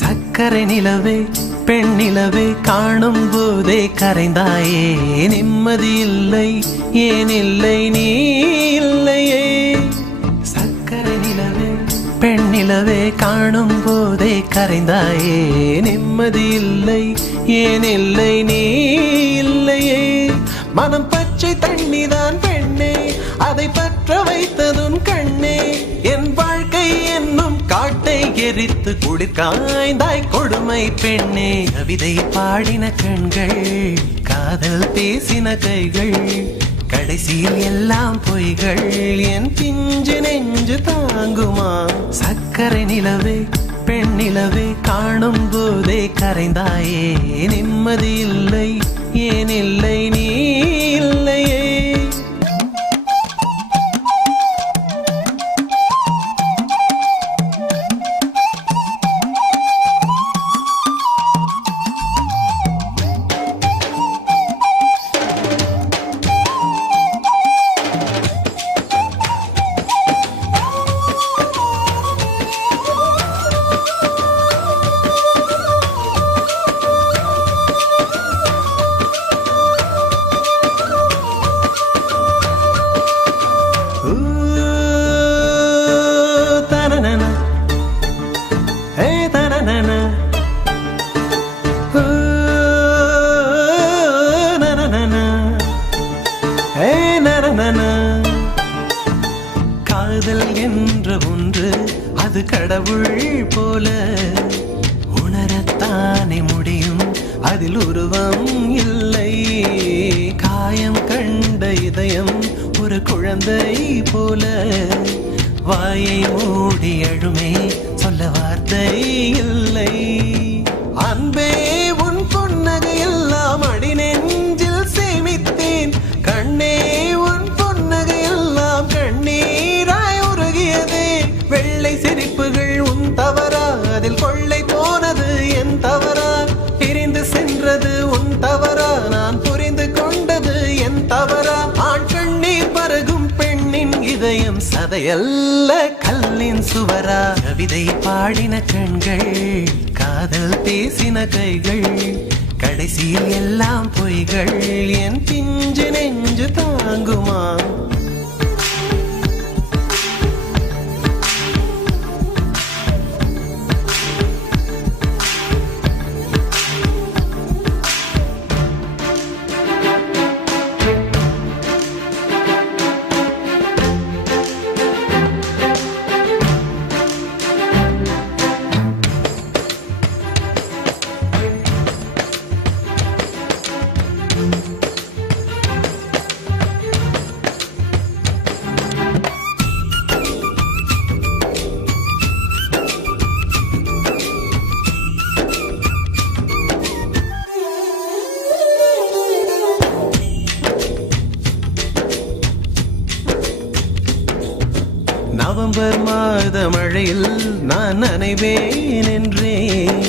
சக்கரை நிலவே பெண் நிலவே காணும் போதே கரைந்தாயே நிம்மதி இல்லை ஏன் இல்லை நீ இல்லையே சக்கரை நிலவே பெண் நிலவே காணும் போதே கரைந்தாயே நிம்மதி இல்லை ஏன் இல்லை நீ இல்லையே மனம் பச்சை தண்ணிதான் பெண்ணே அதை பற்ற வைத்ததும் கண்ணே என் வாழ்க்கை என்னும் காட்டை எரித்து குளிர்காய்ந்தாய் கொடுமை பெண்ணே கவிதை பாடின கண்கள் காதல் பேசின கைகள் கடைசியில் எல்லாம் பொய்கள் என் பிஞ்சு நெஞ்சு தாங்குமா சக்கரை நிலவே பெண் நிலவே காணும் போதே கரைந்தாயே நிம்மதி இல்லை ஏன் இல்லை நீ இல்லையே காதல் என்ற ஒன்று அது கடவுள் போல உணரத்தானே முடியும் அதில் உருவம் இல்லை காயம் கண்ட இதயம் ஒரு குழந்தை போல வாயை மூடி அழுமே சொல்ல வார்த்தை இல்லை அன்பே உன் பொன்னகை எல்லாம் அடி நெஞ்சில் சேமித்தேன் கண்ணே உன் பொன்னகை எல்லாம் கண்ணீராய் உருகியதே வெள்ளை சிரிப்புகள் உன் தவறா அதில் கொள்ளை போனது என் தவறா பிரிந்து சென்றது உன் தவறா நான் புரிந்து கொண்டது என் தவறா ஆண் கண்ணீர் பருகும் பெண்ணின் இதயம் சதையல்ல கல்லின் சுவரா கவிதை பாடின கண்கள் காதல் பேசின கைகள் கடைசியில் எல்லாம் பொய்கள் என் பிஞ்சு நெஞ்சு தாங்குமா நவம்பர் மாத மழையில் நான் நனைவேன் என்றேன்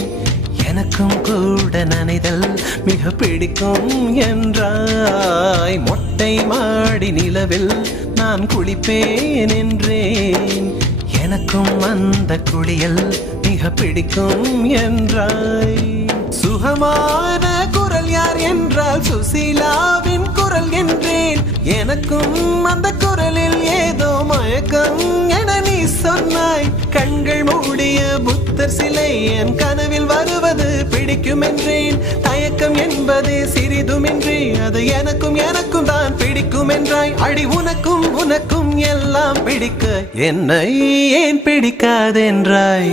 எனக்கும் கூட நனைதல் மிக பிடிக்கும் என்றாய் மொட்டை மாடி நிலவில் நான் குளிப்பேன் என்றேன் எனக்கும் அந்த குளியல் மிக பிடிக்கும் என்றாய் சுகமான குரல் யார் என்றால் சுசீலாவின் குரல் என்றேன் எனக்கும் அந்த குரலில் ஏதோ மயக்கம் என நீ சொன்னாய் கண்கள் மூடிய புத்தர் சிலை என் கனவில் வருவது பிடிக்கும் என்றேன் தயக்கம் என்பது சிறிதுமின்றி அது எனக்கும் எனக்கும் தான் பிடிக்கும் என்றாய் அடி உனக்கும் எல்லாம் பிடிக்க என்னை ஏன் பிடிக்காதென்றாய்